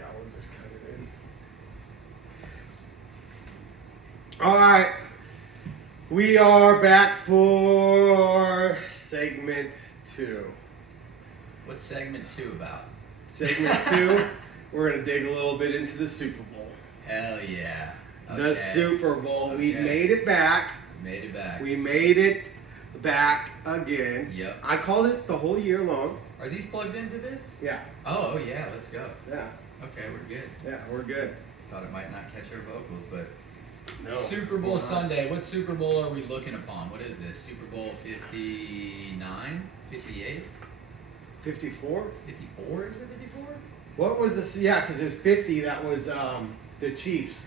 Yeah, we'll just cut it in. All right. We are back for segment 2. What's segment 2 about? Segment 2, we're going to dig a little bit into the Super Bowl. Hell yeah. Okay. The Super Bowl. Okay. We made it back. Made it back. We made it back again. Yep. I called it the whole year long. Are these plugged into this? Yeah. Oh, yeah, let's go. Yeah. Okay, we're good. Yeah, we're good. Thought it might not catch our vocals, but No. Super Bowl Sunday. What Super Bowl are we looking upon? What is this? Super Bowl 59? 58? 54? 54? Is it 54? What was this? Yeah, because it was 50. That was the Chiefs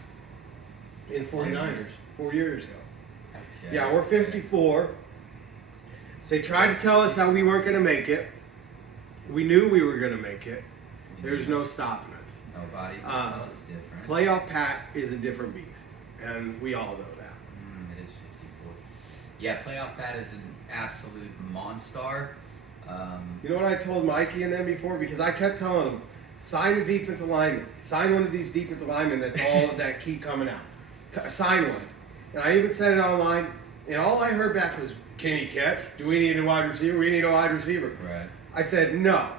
in 49ers 4 years ago. Okay. Yeah, we're 54. They tried to tell us that we weren't going to make it. We knew we were going to make it. There's no stopping us. Nobody knows different. Playoff Pat is a different beast, and we all know that. It is 54. Yeah, Playoff Pat is an absolute monster. You know what I told Mikey and them before? Because I kept telling them, sign a defensive lineman. Sign one of these defensive linemen that's all that keep coming out. Sign one. And I even said it online, and all I heard back was, can he catch? Do we need a wide receiver? We need a wide receiver. Right. I said, no.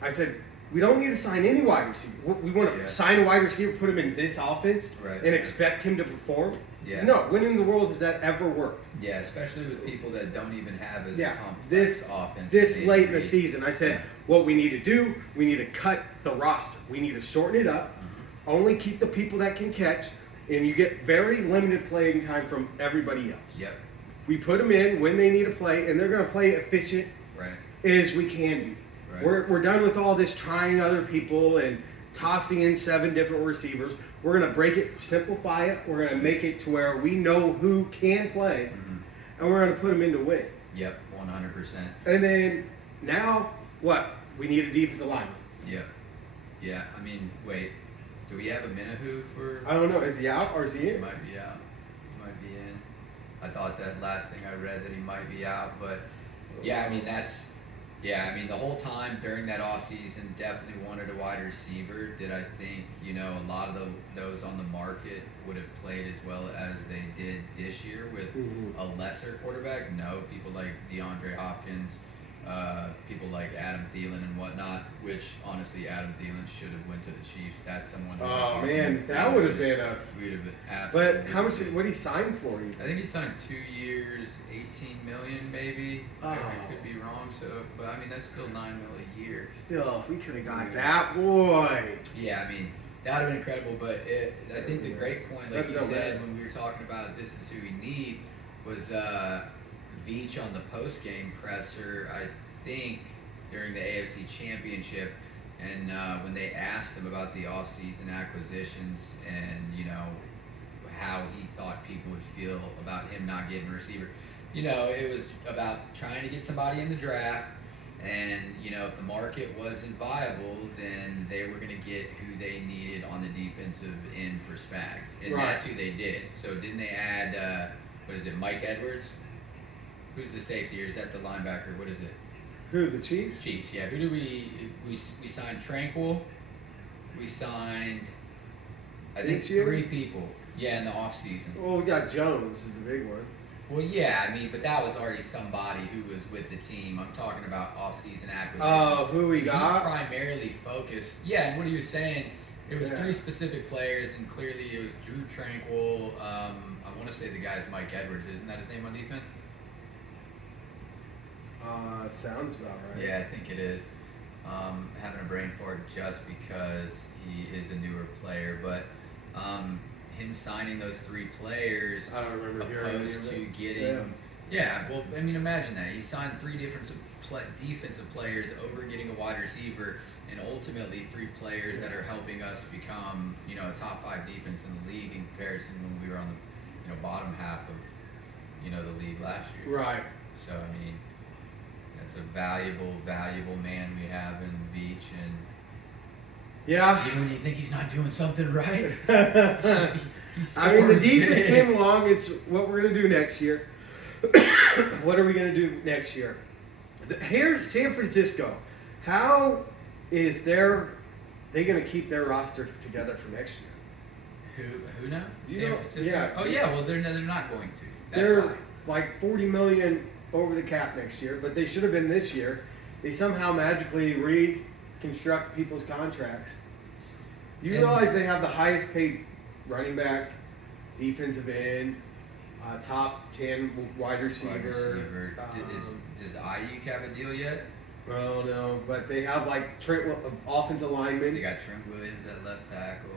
I said, we don't need to sign any wide receiver. We want to sign a wide receiver, put him in this offense, and expect him to perform. Yeah. No, when in the world has that ever worked? Yeah, especially with people that don't even have as complex this offense. This late in the season, I said, what we need to do, we need to cut the roster. We need to shorten it up, only keep the people that can catch, and you get very limited playing time from everybody else. Yep. We put them in when they need to play, and they're going to play efficient as we can be. Right. We're done with all this trying other people and tossing in 7 different receivers. We're going to break it, simplify it. We're going to make it to where we know who can play, and we're going to put them in to win. Yep, 100%. And then now, what? We need a defensive lineman. Yep. Yeah, I mean, wait. Do we have a Minahu for... I don't know. Is he out or is he in? He might be out. He might be in. I thought that last thing I read that he might be out, but yeah, I mean, that's... Yeah, I mean, the whole time during that offseason, definitely wanted a wide receiver. Did I think, you know, a lot of those on the market would have played as well as they did this year with a lesser quarterback? No, people like DeAndre Hopkins, people like Adam Thielen and whatnot, which honestly Adam Thielen should have went to the Chiefs. That's someone who that would have been a... We'd have been absolutely... But how much, what did he sign for? I think he signed 2 years, $18 million maybe. I could be wrong, but I mean, that's still $9 million a year. Still, if we could have got that, boy. Yeah, I mean, that would have been incredible, but I think the great point, like you said, when we were talking about this is who we need, was Veach on the post-game presser, I think, during the AFC Championship, and when they asked him about the off-season acquisitions and, you know, how he thought people would feel about him not getting a receiver. You know, it was about trying to get somebody in the draft, and, you know, if the market wasn't viable, then they were going to get who they needed on the defensive end for Spags. And that's who they did. So didn't they add, Mike Edwards? Who's the safety, or is that the linebacker? What is it? Who, the Chiefs? Chiefs, yeah. Who do we signed Tranquil. We signed, I think, 3 people. Yeah, in the offseason. Well, we got Jones is a big one. Well, yeah, I mean, but that was already somebody who was with the team. I'm talking about off-season acquisitions. Oh, who we got? He primarily focused. Yeah, and what he was saying, it was 3 specific players, and clearly it was Drew Tranquil. I want to say the guy's Mike Edwards. Isn't that his name on defense? Sounds about right. Yeah, I think it is. Having a brain fart just because he is a newer player, but him signing those 3 players, I don't remember opposed to getting. Yeah, well, I mean, imagine that he signed 3 defensive players over getting a wide receiver, and ultimately 3 players that are helping us become, you know, a top 5 defense in the league in comparison when we were on the, you know, bottom half of, you know, the league last year. Right. So I mean, that's a valuable man we have in Veach, and even when you think he's not doing something right. I mean, the defense came along. It's what we're going to do next year. What are we going to do next year? Here's San Francisco. How is their they're going to keep their roster together for next year. Who now? You San know, Francisco? yeah. Oh yeah. Well, they're not going to. That's They're why. like $40 million over the cap next year, but they should have been this year. They somehow magically reconstruct people's contracts. You And- realize they have the highest paid running back, defensive end, top 10 wide receiver. Wide receiver. Does Ayuk have a deal yet? Oh no, but they have like Trent, offensive lineman. They got Trent Williams at left tackle.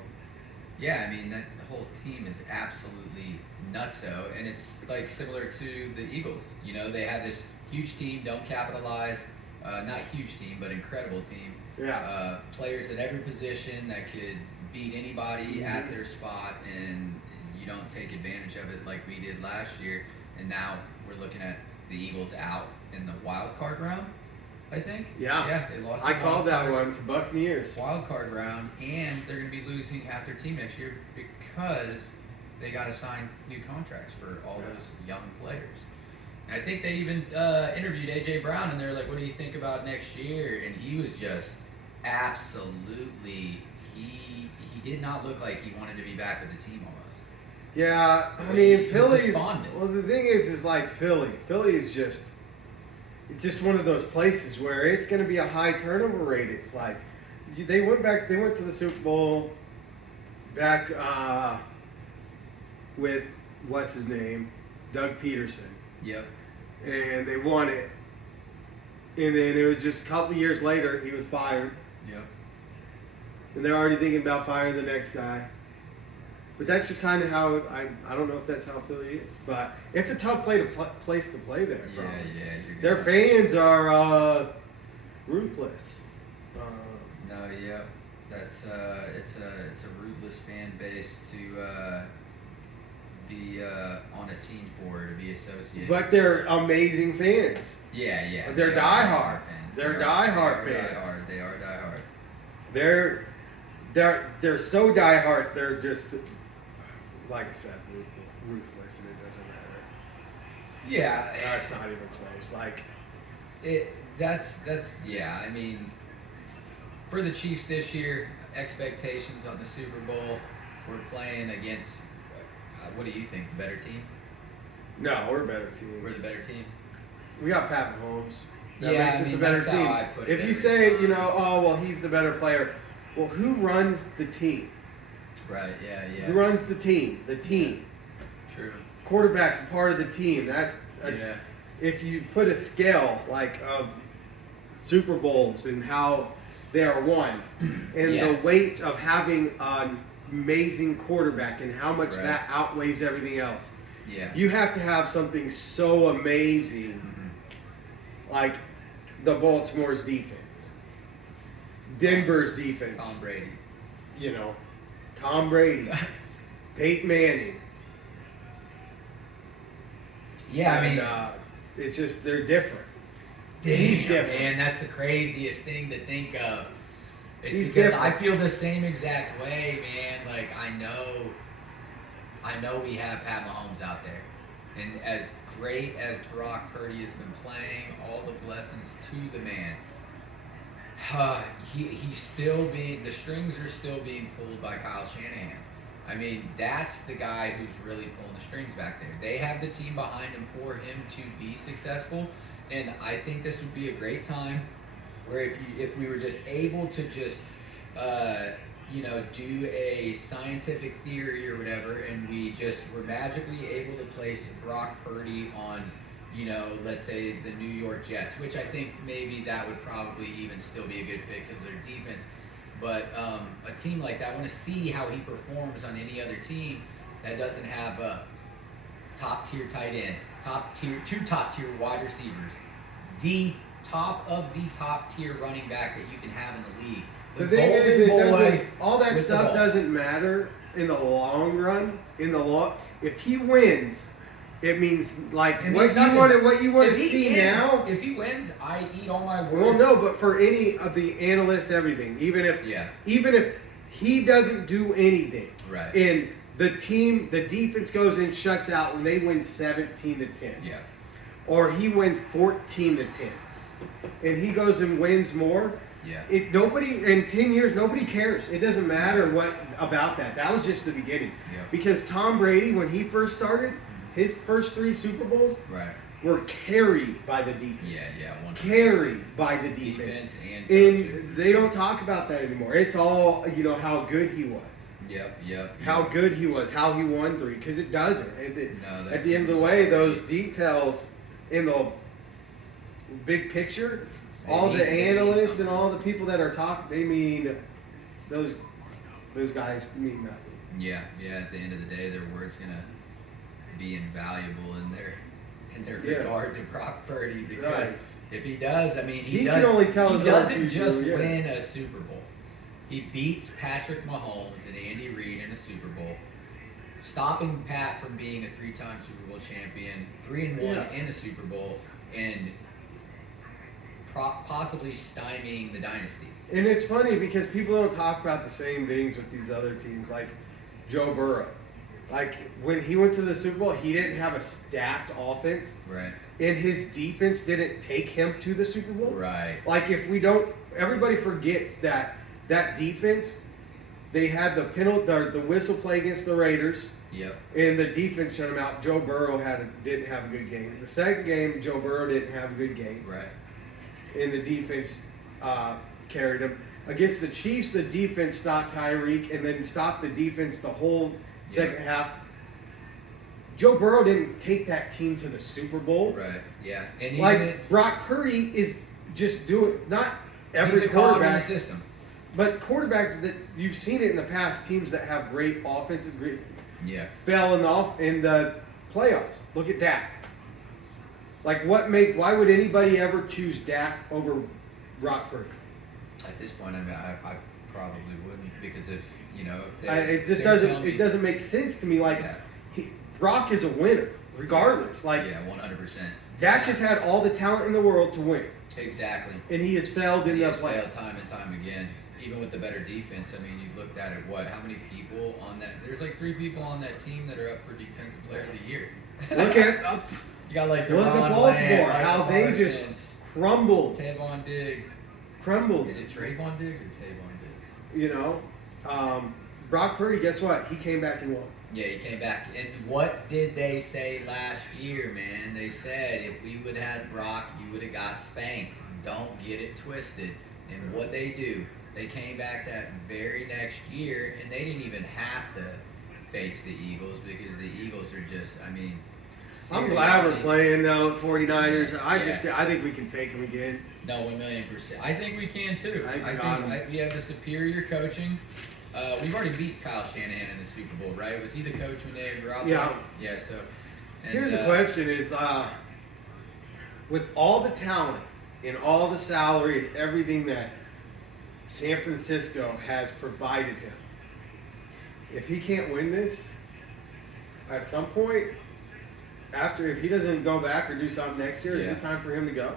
Yeah, I mean that whole team is absolutely nutso, and it's like similar to the Eagles. You know, they have this huge team, don't capitalize. Not huge team, but incredible team. Yeah. Players at every position that could beat anybody at their spot, and you don't take advantage of it like we did last year. And now we're looking at the Eagles out in the wild card round, I think. Yeah. Yeah, they lost. I the called wild that card- one to Buccaneers. wild card round, and they're going to be losing half their team next year because they got to sign new contracts for all those young players. And I think they even interviewed AJ Brown, and they're like, "What do you think about next year?" And he was just absolutely he did not look like he wanted to be back with the team almost. Yeah, I But mean he's Philly's. despondent. Well, the thing is like Philly. Philly is just. It's just one of those places where it's going to be a high turnover rate. It's like they went to the Super Bowl back with what's his name, Doug Peterson, Yep. and they won it. And then it was just a couple years later he was fired, Yep. and they're already thinking about firing the next guy. But that's just kind of how I don't know if that's how Philly is, but it's a tough place to play there, bro. Yeah. Their fans are ruthless. No, yeah, that's it's a ruthless fan base to be on a team for, to be associated. But they're amazing fans. Yeah. They're they are diehard. fans. They're They diehard are fans. They are diehard. They're so diehard. They're just like I said, ruthless, and it doesn't matter. Yeah, That's not even close. Like that's yeah. I mean, for the Chiefs this year, expectations on the Super Bowl. We're playing against. What do you think? The better team? no, we're a better team. We're the better team. We got Pat Mahomes. That Yeah, makes I us mean, a better that's how team. I put it If you every say, time. you know, oh well, he's the better player. Well, who runs the team? Right. Yeah. Who runs the team? The team. True. Quarterback's a part of the team. That's Yeah. if you put a scale like of Super Bowls and how they are won, and Yeah. the weight of having an amazing quarterback and how much Right. that outweighs everything else. Yeah. You have to have something so amazing, like the Baltimore's defense, Denver's defense. Tom Brady. You know, Tom Brady, Peyton Manning. Yeah, and, I mean, it's just they're different. damn, he's different. man, that's the craziest thing to think of. It's He's because different. I feel the same exact way, man. Like I know we have Pat Mahomes out there, and as great as Brock Purdy has been playing, all the blessings to the man. He's still the strings are still being pulled by Kyle Shanahan. I mean, that's the guy who's really pulling the strings back there. They have the team behind him for him to be successful, and I think this would be a great time where if we were just able to just do a scientific theory or whatever, and we just were magically able to place Brock Purdy on, let's say the New York Jets, which I think maybe that would probably even still be a good fit because of their defense. But a team like that, I want to see how he performs on any other team that doesn't have a top-tier tight end, two top-tier wide receivers, the top of the top-tier running back that you can have in the league. The thing is, all that with the stuff ball. doesn't matter in the long run. If he wins, it means like It what means you nothing. want to If he see wins- now. If he wins, I eat all my words. Well, no, but for any of the analysts, everything, even if he doesn't do anything, Right. and the defense goes and shuts out and they win 17-10, Yeah. or he wins 14-10, and he goes and wins more, Yeah. Nobody in 10 years, nobody cares. It doesn't matter what about that. That was just the beginning. Yeah. Because Tom Brady, when he first started, his first 3 Super Bowls were carried by the defense. Yeah. Carried by the defense. And they don't talk about that anymore. It's all, how good he was. Yep. How good he was, how he won 3, because it doesn't. No, at the end of the way, those details in the big picture, all the analysts and all the people that are talking, they mean those guys mean nothing. Yeah. At the end of the day, their word's gonna be invaluable in their regard to Brock Purdy, because if he does, I mean, he can only tell he doesn't just win a Super Bowl. He beats Patrick Mahomes and Andy Reid in a Super Bowl, stopping Pat from being a 3-time Super Bowl champion, 3-1 in a Super Bowl, and possibly stymieing the dynasty. And it's funny because people don't talk about the same things with these other teams, like Joe Burrow. Like, when he went to the Super Bowl, he didn't have a stacked offense. Right. And his defense didn't take him to the Super Bowl. Right. Like, everybody forgets that defense, they had the whistle play against the Raiders. Yep. And the defense shut him out. Joe Burrow didn't have a good game. The second game, Joe Burrow didn't have a good game. Right. And the defense carried him. Against the Chiefs, the defense stopped Tyreek and then stopped the defense the whole second half. Joe Burrow didn't take that team to the Super Bowl. Right. Yeah. And like Brock Purdy is just doing not every he's a quarterback system. But quarterbacks that you've seen it in the past, teams that have great offensive, fell in the playoffs. Look at Dak. Like, why would anybody ever choose Dak over Brock Purdy? At this point, I probably wouldn't, because if it doesn't make sense to me. Like, Brock is a winner, regardless. Like, 100%. Dak has had all the talent in the world to win. Exactly. And he has failed in the playoffs. Failed time and time again. Even with the better defense, I mean, you looked at it. How many people on that? There's like 3 people on that team that are up for Defensive Player of the Year. Look at you got like look at Baltimore, how they just crumbled. Trayvon Diggs. Crumbled. Is it Trayvon Diggs or Tavon Diggs? Brock Purdy. Guess what? He came back and won. Yeah, he came back. And what did they say last year, man? They said if we would have had Brock, you would have got spanked. Don't get it twisted. And what they do, they came back that very next year, and they didn't even have to face the Eagles, because the Eagles are just, I mean, I'm glad we're playing though, 49ers. I think we can take them again. No, 1,000,000%. I think we can too. I think we have the superior coaching. We've already beat Kyle Shanahan in the Super Bowl, right? Was he the coach when they were out? Yeah. Yeah. So. Here's the question: is with all the talent and all the salary and everything that San Francisco has provided him, if he can't win this, at some point, if he doesn't go back or do something next year, is it time for him to go?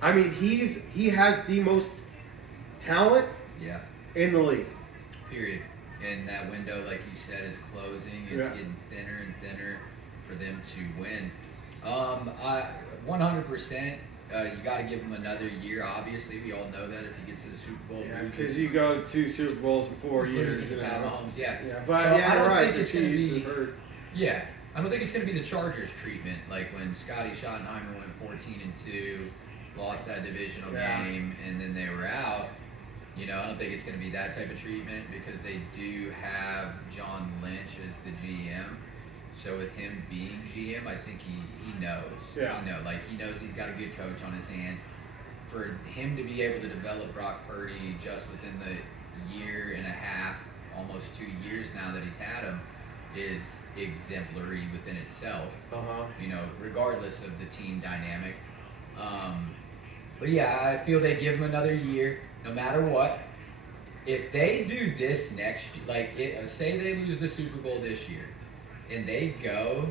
I mean, he has the most talent in the league. Period. And that window, like you said, is closing. It's getting thinner and thinner for them to win. 100%. You got to give him another year. Obviously, we all know that if he gets to the Super Bowl. Yeah, because you go 2 Super Bowls in 4 years. Mahomes, but so I don't right. think it's going to be. Yeah, I don't think it's going to be the Chargers treatment, like when Scotty Schottenheimer went 14-2, lost that divisional game, and then they were out. I don't think it's going to be that type of treatment, because they do have John Lynch as the GM. So with him being GM, I think he knows. Yeah. He knows he's got a good coach on his hand. For him to be able to develop Brock Purdy just within the year and a half, almost 2 years now that he's had him, is exemplary within itself. Regardless of the team dynamic. But yeah, I feel they give him another year, no matter what. If they do this next year, say they lose the Super Bowl this year, and they go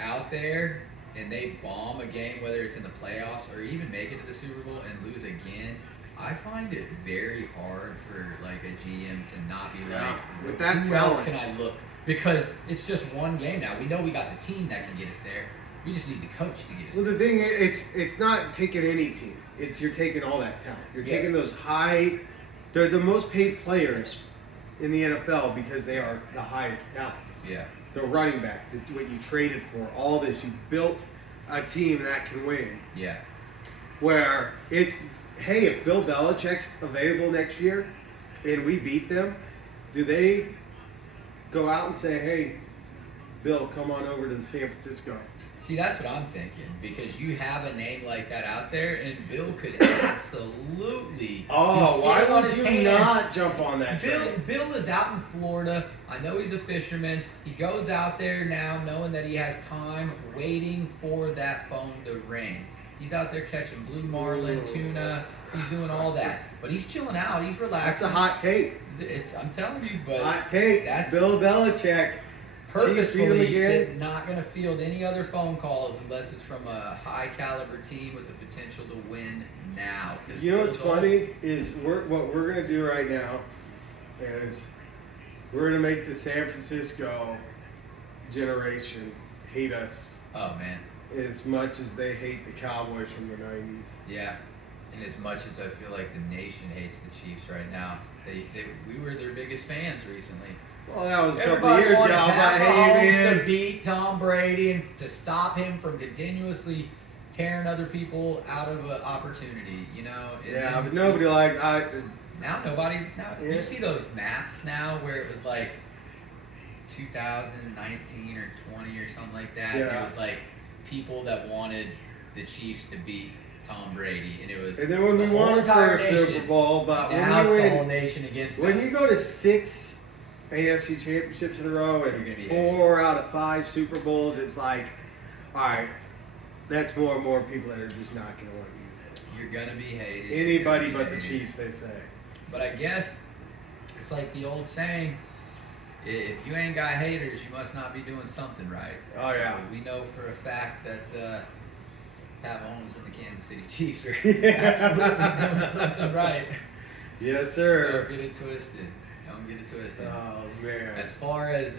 out there and they bomb a game, whether it's in the playoffs or even make it to the Super Bowl and lose again, I find it very hard for like a GM to not be with that who talent else can I look? Because it's just one game now. We know we got the team that can get us there. We just need the coach to get us. Well, the thing is, it's not taking any team. You're taking all that talent. You're taking those they're the most paid players in the NFL because they are the highest talent. Yeah. The running back, what you traded for, all this. You built a team that can win. Yeah. Where it's, hey, if Bill Belichick's available next year and we beat them, do they go out and say, hey, Bill, come on over to the San Francisco? See, that's what I'm thinking, because you have a name like that out there, and Bill could absolutely. Oh, why would you not jump on that train? Bill is out in Florida. I know he's a fisherman. He goes out there now knowing that he has time, waiting for that phone to ring. He's out there catching blue marlin, tuna. He's doing all that, but he's chilling out. He's relaxing. That's a hot take. I'm telling you, but hot take. That's Bill Belichick. Purposefully said not going to field any other phone calls unless it's from a high caliber team with the potential to win now. You know what's funny is what we're going to do right now is we're going to make the San Francisco generation hate us. Oh man. As much as they hate the Cowboys from the 90s. Yeah. And as much as I feel like the nation hates the Chiefs right now, we were their biggest fans recently. Well, that was a couple of years ago, but hey, man. To beat Tom Brady and to stop him from continuously tearing other people out of an opportunity, you know. Yeah, but nobody Now nobody. Now you see those maps now where it was like 2019 or 20 or something like that. Yeah. It was like people that wanted the Chiefs to beat Tom Brady, and it was. And then when we won the first Super Bowl, but now it's the whole nation against us. When you go to 6 AFC championships in a row and 4 out of 5 Super Bowls, it's like, all right, that's more and more people that are just not going to want to use it. You're going to be hated. Anybody but the Chiefs, they say. But I guess it's like the old saying, if you ain't got haters, you must not be doing something right. Oh, yeah. So we know for a fact that Pat Mahomes and the Kansas City Chiefs are absolutely doing something right. Yes, sir. Don't get it twisted. Don't get it twisted. Oh, man. As far as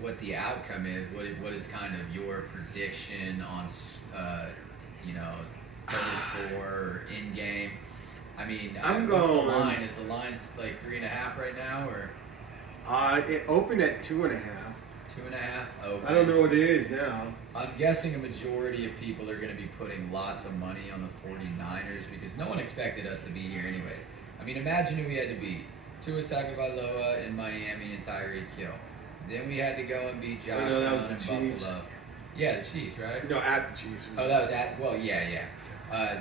what the outcome is, what is kind of your prediction on, total score or in game? I mean, what's the line? Is the line's like 3.5 right now, or? It opened at 2.5. 2.5. Okay. I don't know what it is now. I'm guessing a majority of people are going to be putting lots of money on the 49ers because no one expected us to be here anyways. I mean, imagine who we had to beat. Tua Tagovailoa in Miami and Tyreek Hill. Then we had to go and beat Josh Allen in Buffalo. Yeah, the Chiefs, right? No, at the Chiefs. Oh, that was at, yeah.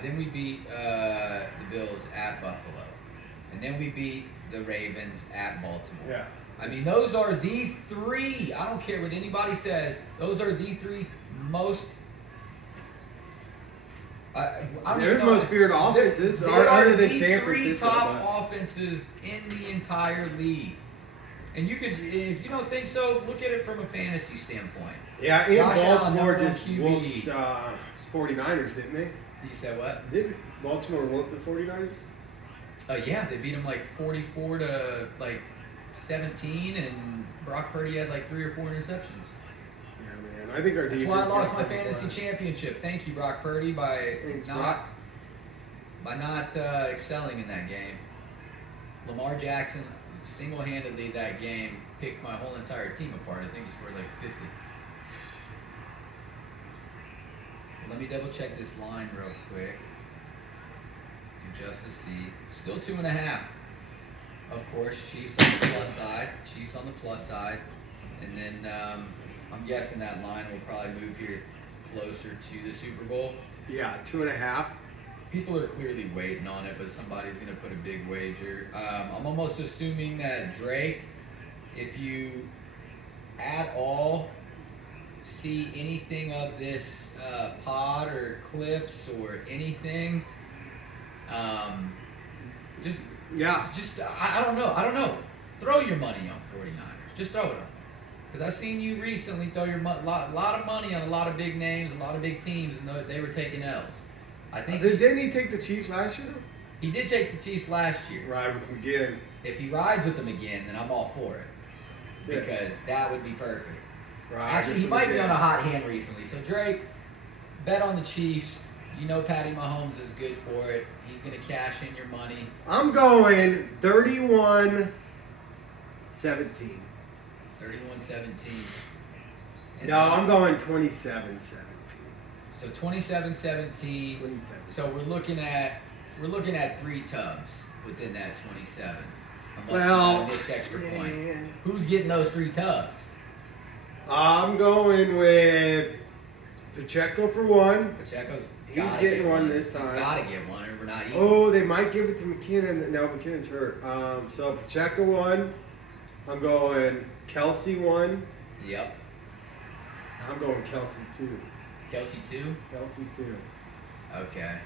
Then we beat the Bills at Buffalo. And then we beat the Ravens at Baltimore. Yeah. I mean, those are the 3. I don't care what anybody says. Those are the 3 most. They're the most feared offenses, other than San Francisco. 3 top offenses in the entire league. And you could, if you don't think so, look at it from a fantasy standpoint. Yeah, and Josh Baltimore Allen, just whooped 49ers, didn't they? You said what? Did Baltimore whoop the 49ers? Yeah, they beat them like 44 to like 17, and Brock Purdy had like 3 or 4 interceptions. Yeah, man. I think our defense. That's why I lost my fantasy championship. Thank you, Brock Purdy, by not excelling in that game. Lamar Jackson single-handedly that game picked my whole entire team apart. I think he scored like 50. Let me double check this line real quick. Just to see. Still 2.5. Of course, Chiefs on the plus side. Chiefs on the plus side. And then I'm guessing that line will probably move here closer to the Super Bowl. Yeah, 2.5. People are clearly waiting on it, but somebody's going to put a big wager. I'm almost assuming that Drake, if you at all see anything of this pod or clips or anything, I don't know. Throw your money on 49ers. Just throw it on. Because I've seen you recently throw your lot of money on a lot of big names, a lot of big teams, and they were taking L's. I think. Didn't he take the Chiefs last year, though? He did take the Chiefs last year. Ride with them again. If he rides with them again, then I'm all for it. Because that would be perfect. Actually, he might be on a hot hand recently. So Drake, bet on the Chiefs. You know Patty Mahomes is good for it. He's going to cash in your money. I'm going 31-17. 31-17. No, I'm going 27-17. So 27-17. So we're looking at 3 tubs within that 27. Unless you got a mixed extra point. Who's getting those 3 tubs? I'm going with Pacheco for 1. He's getting one this time. He's got to get one, or we're not even. Oh, they might give it to McKinnon. No, McKinnon's hurt. So Pacheco 1. I'm going Kelsey 1. Yep. I'm going Kelsey 2. Kelsey 2? Kelsey 2. Okay.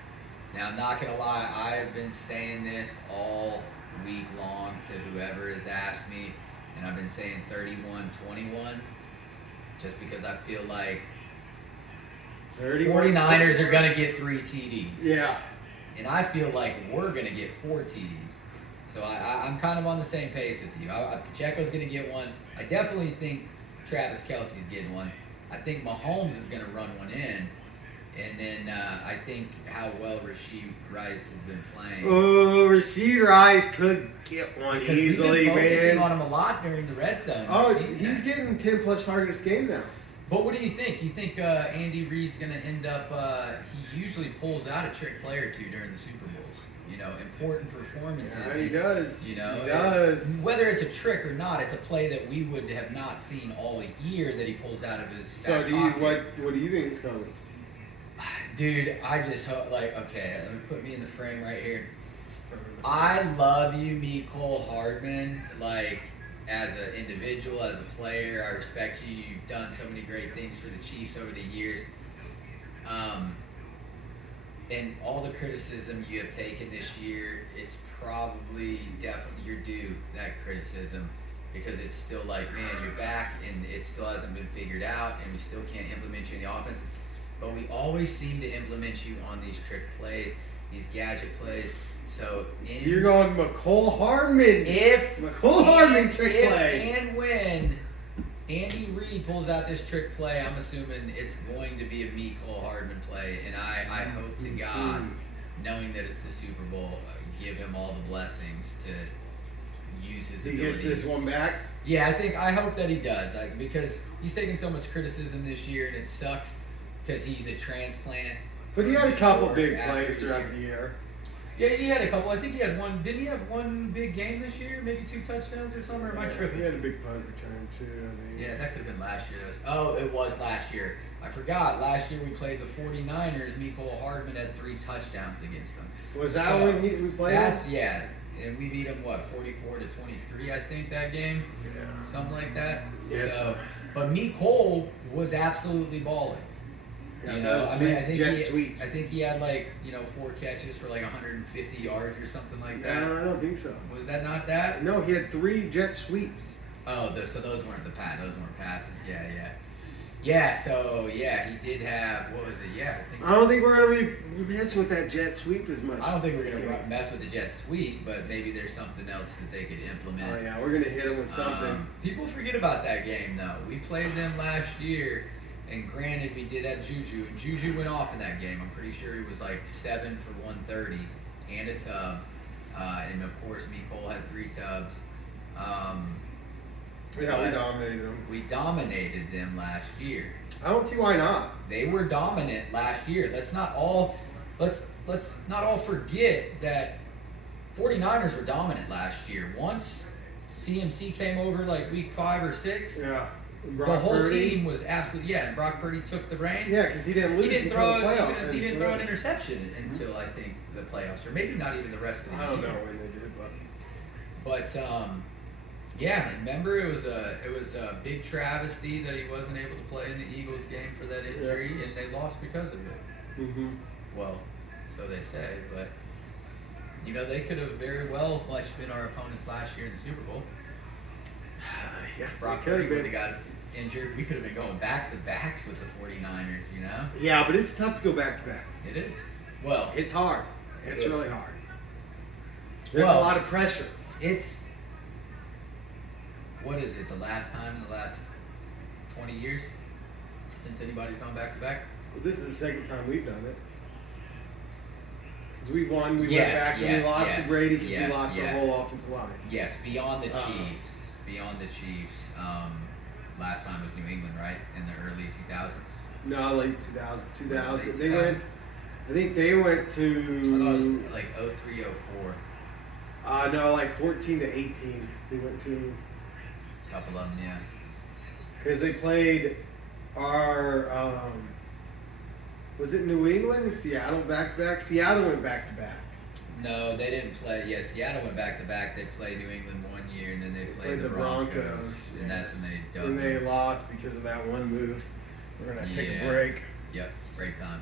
Now, I'm not going to lie. I've been saying this all week long to whoever has asked me, and I've been saying 31-21 just because I feel like 49ers are going to get 3 TDs. Yeah. And I feel like we're going to get 4 TDs. So I'm kind of on the same pace with you. Pacheco's going to get one. I definitely think Travis Kelce's getting one. I think Mahomes is going to run one in. And then I think how well Rashid Rice has been playing. Oh, Rashid Rice could get one because easily, we've been focusing man. on him a lot during the red zone. Oh, he's getting 10+ targets a game now. But what do you think? You think Andy Reid's going to end up, he usually pulls out a trick play or 2 during the Super Bowls. You know, important performances. Yeah, he does. You know, he does. Whether it's a trick or not, it's a play that we would have not seen all year that he pulls out of his So back pocket. what do you think is coming? Dude, I just hope, okay, let me put me in the frame right here. I love you, Mecole Hardman, as an individual, as a player. I respect you. You've done so many great things for the Chiefs over the years. And all the criticism you have taken this year, it's probably definitely your due, that criticism, because it's still man, you're back and it still hasn't been figured out and we still can't implement you in the offense. But we always seem to implement you on these trick plays, these gadget plays. So you're going Mecole Hardman. Mecole Hardman trick play. And when Andy Reid pulls out this trick play, I'm assuming it's going to be a Mecole Hardman play. And I hope to God, knowing that it's the Super Bowl, give him all the blessings to use his ability. He gets this one back? Yeah, I hope that he does. Because he's taken so much criticism this year, and it sucks because he's a transplant. But he had a couple big plays throughout the year. Yeah, he had a couple. I think he had one. Didn't he have one big game this year? Maybe 2 touchdowns or something? Or am I tripping? He had a big punt return too, I think. Yeah, that could have been last year. It was last year. I forgot. Last year we played the 49ers. Mecole Hardman had 3 touchdowns against them. Was that when we played? Yeah. And we beat them 44-23, I think, that game. Yeah. Something like that. Yes. But Mecole was absolutely balling. Yeah, you know, I sweeps. think he had 4 catches for 150 yards or something like that. No, I don't think so. Was that not that? No, he had 3 jet sweeps. Oh, so those weren't those weren't passes. Yeah. So he did have, what was it? Yeah, I don't think we're gonna be messing with that jet sweep as much. I don't think we're gonna mess with the jet sweep, but maybe there's something else that they could implement. Oh yeah, we're gonna hit them with something. People forget about that game though. We played them last year. And granted, we did have Juju, and Juju went off in that game. I'm pretty sure he was 7 for 130 and a tub. And of course, Mecole had 3 tubs. Yeah, we dominated them. We dominated them last year. I don't see why not. They were dominant last year. Let's not all forget that 49ers were dominant last year. Once CMC came over week 5 or 6. Yeah. The whole team was absolutely, and Brock Purdy took the reins. Yeah, because he didn't lose until the playoffs. He didn't throw an interception until I think the playoffs, or maybe not even the rest of the year. I don't know when they did, but remember it was a big travesty that he wasn't able to play in the Eagles game for that injury, and they lost because of it. Mm-hmm. Well, so they say, but they could have very well been our opponents last year in the Super Bowl. Yeah, Brock Purdy would have got injured. We could have been going back to backs with the 49ers, Yeah, but it's tough to go back to back. It is. Well, it's hard. It's really hard. There's a lot of pressure. What is it? The last time in the last 20 years since anybody's gone back to back. Well, this is the second time we've done it. Because we won, we went Yes, back, and yes, we lost yes, to Brady because yes, we lost our yes. whole offensive line. Yes, beyond the Chiefs. Beyond the Chiefs. Last time was New England, right? In the early 2000s. No, late 2000. 2000. Late They 2000. went. I think they went I thought it to. was like 03, 04. No, like 14 to 18. They went to. A couple of them, yeah. Because they played our. Was it New England and Seattle back to back? Seattle went back to back. No, they didn't play. Yeah, Seattle went back to back. They played New England one year, and then they played the Broncos, and that's when they dubbed And they them. lost because of that one move. We're gonna take Yeah. a break. Yep, break time.